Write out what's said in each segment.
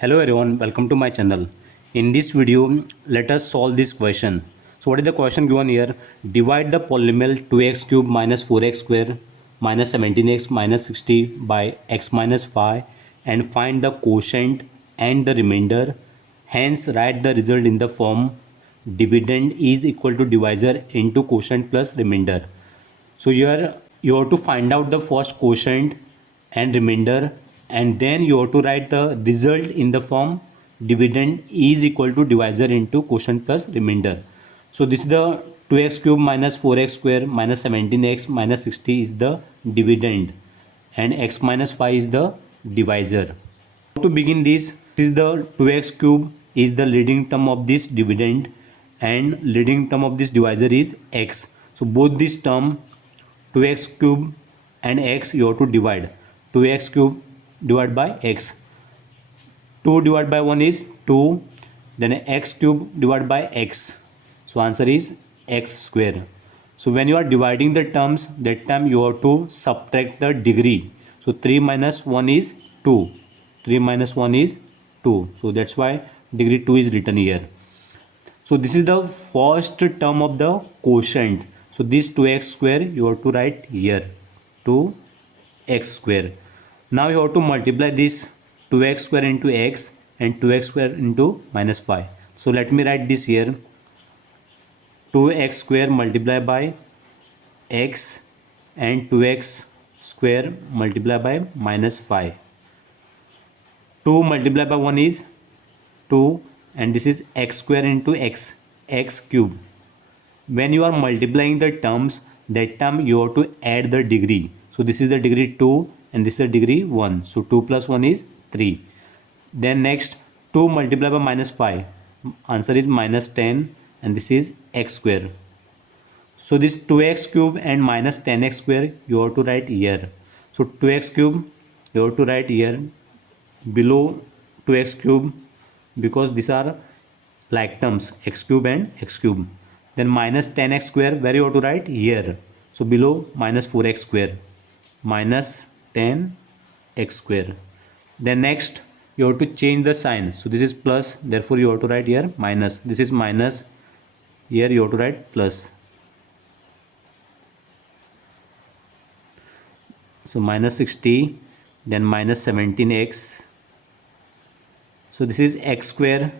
Hello everyone, welcome to my channel. In this video, let us solve this question. So what is the question given here? Divide the polynomial 2x cube minus 4x square minus 17x minus 60 by x minus 5 and find the quotient and the remainder. Hence, write the result in the form dividend is equal to divisor into quotient plus remainder. So here you have to find out the first quotient and remainder, and then you have to write the result in the form dividend is equal to divisor into quotient plus remainder. So this is the 2x cube minus 4x square minus 17x minus 60 is the dividend and x minus 5 is the divisor. To begin this is the 2x cube is the leading term of this dividend and leading term of this divisor is x. So both this term 2x cube and x you have to divide. 2x cube divided by x. 2 divided by 1 is 2. Then x cube divided by x. So answer is x square. So when you are dividing the terms, that time you have to subtract the degree. So 3 minus 1 is 2. 3 minus 1 is 2. So that's why degree 2 is written here. So this is the first term of the quotient. So this 2x square you have to write here, 2x square. Now you have to multiply this 2x square into x and 2x square into minus 5. So let me write this here, 2x square multiplied by x and 2x square multiplied by minus 5. 2 multiplied by 1 is 2 and this is x square into x cube. When you are multiplying the terms, that time you have to add the degree. So this is the degree 2 and this is the degree 1. So 2 plus 1 is 3. Then next 2 multiplied by minus 5. Answer is minus 10 and this is x square. So this 2x cube and minus 10x square you have to write here. So 2x cube you have to write here below 2x cube because these are like terms x cube and x cube. Then minus 10x square where you have to write here. So below minus 4x square, minus 10x square. Then next you have to change the sign. So this is plus, therefore you have to write here minus. This is minus, here you have to write plus. So minus 60, then minus 17x. So this is x square.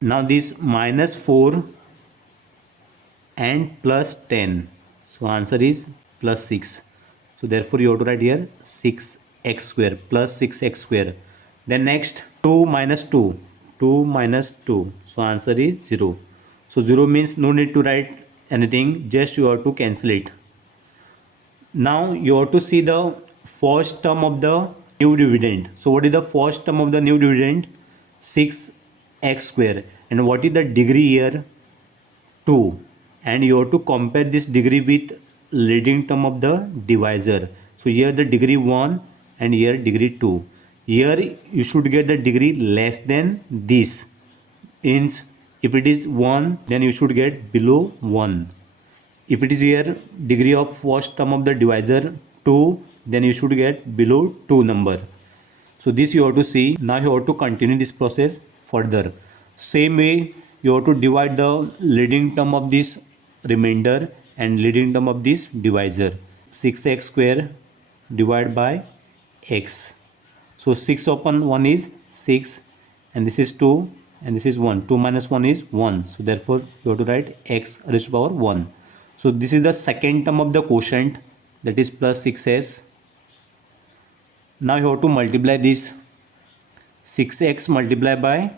Now this minus 4 and plus 10. So answer is plus 6. So therefore you have to write here 6x square plus 6x square. Then next 2 minus 2. 2 minus 2. So answer is 0. So 0 means no need to write anything. Just you have to cancel it. Now you have to see the first term of the new dividend. So what is the first term of the new dividend? 6x square. And what is the degree here? 2. And you have to compare this degree with leading term of the divisor. So here the degree 1 and here degree 2. Here you should get the degree less than this. Means if it is 1, then you should get below 1. If it is here degree of first term of the divisor 2, then you should get below 2 number. So this you have to see. Now you have to continue this process further. Same way you have to divide the leading term of this remainder and leading term of this divisor. 6x square divided by x. So 6 upon 1 is 6 and this is 2 and this is 1. 2 minus 1 is 1. So therefore you have to write x raised to power 1. So this is the second term of the quotient, that is plus 6s. Now you have to multiply this 6x multiplied by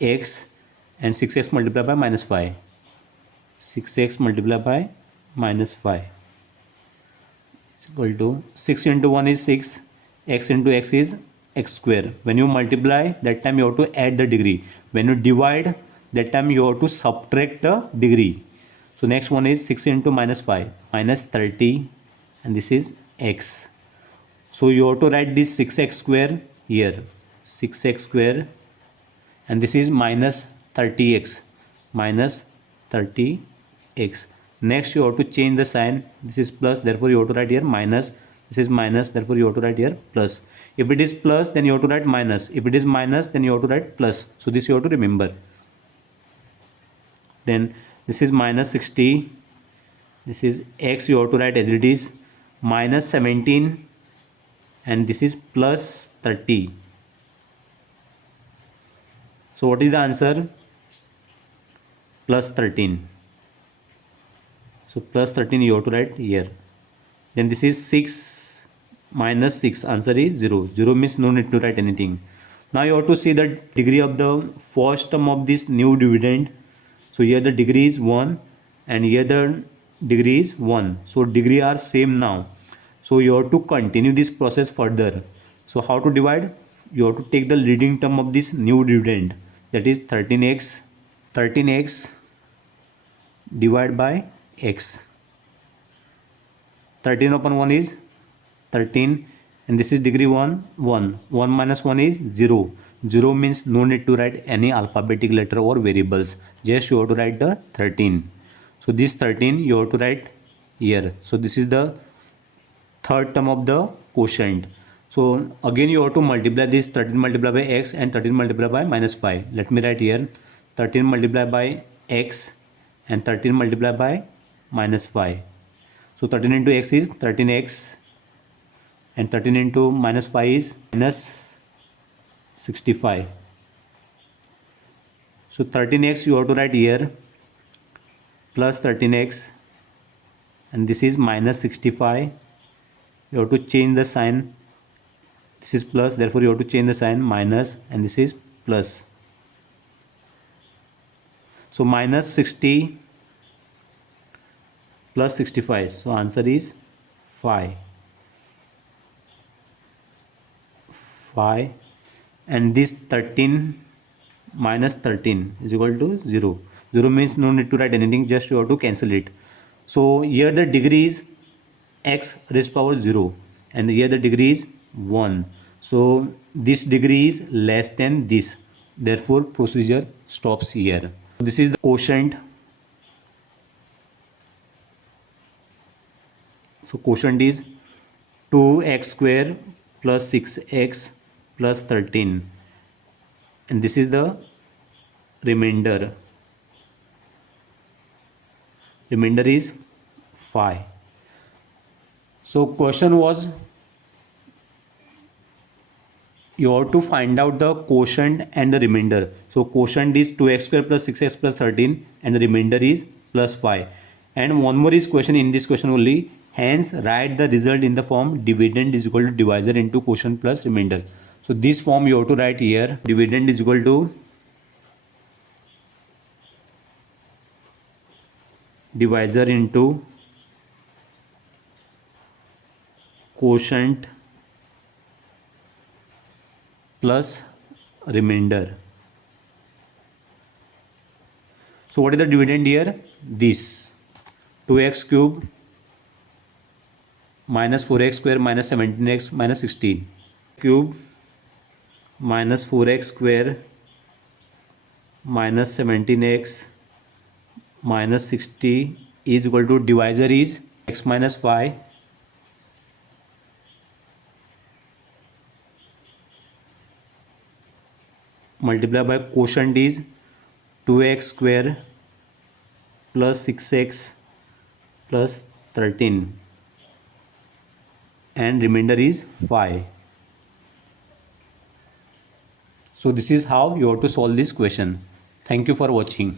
x and 6x multiplied by minus 5. 6x multiplied by minus 5 is equal to 6 into 1 is 6, x into x is x square. When you multiply, that time you have to add the degree. When you divide, that time you have to subtract the degree. So next one is 6 into minus 5, minus 30 and this is x. So you have to write this 6x square here, 6x square and this is minus 30x, minus 30x. Next you have to change the sign. This is plus, therefore you have to write here minus This is minus, therefore you have to write here plus. If it is plus, then you have to write minus. If it is minus, then you have to write plus. So this you have to remember. Then this is minus 60. This is x, you have to write as it is, minus 17, and this is plus 30. So what is the answer? Plus 13. So plus 13 you have to write here. Then this is 6 minus 6. Answer is 0. 0 means no need to write anything. Now you have to see the degree of the first term of this new dividend. So here the degree is 1 and here the degree is 1. So degree are same now. So you have to continue this process further. So how to divide? You have to take the leading term of this new dividend, that is 13x. 13x divided by x. 13 upon 1 is 13, and this is degree 1. 1 minus 1 is 0. 0 means no need to write any alphabetic letter or variables, just you have to write the 13. So this 13 you have to write here. So this is the third term of the quotient. So again you have to multiply this 13 multiplied by x and 13 multiplied by minus 5. Let me write here 13 multiplied by x and 13 multiplied by minus 5. So 13 into x is 13x and 13 into minus 5 is minus 65. So 13x you have to write here plus 13x, and this is minus 65. You have to change the sign. This is plus, therefore you have to change the sign, minus, and this is plus. So minus 60 plus 65. So answer is 5. 5, and this 13 minus 13 is equal to 0. 0 means no need to write anything, just you have to cancel it. So here the degree is x raised power 0 and here the degree is 1. So this degree is less than this, therefore procedure stops here. This is the quotient. So quotient is 2x square plus 6x plus 13, and this is the remainder. Remainder is 5. So question was, you have to find out the quotient and the remainder. So quotient is 2x square plus 6x plus 13 and the remainder is plus 5. And one more is question in this question only. Hence write the result in the form dividend is equal to divisor into quotient plus remainder. So this form you have to write here. Dividend is equal to divisor into quotient plus remainder. So what is the dividend here? This 2x cube minus 4x square minus 17x minus 16 cube minus 4x square minus 17x minus 60 is equal to divisor is x minus 5 multiplied by quotient is 2x square plus 6x plus 13 and remainder is 5. So this is how you have to solve this question. Thank you for watching.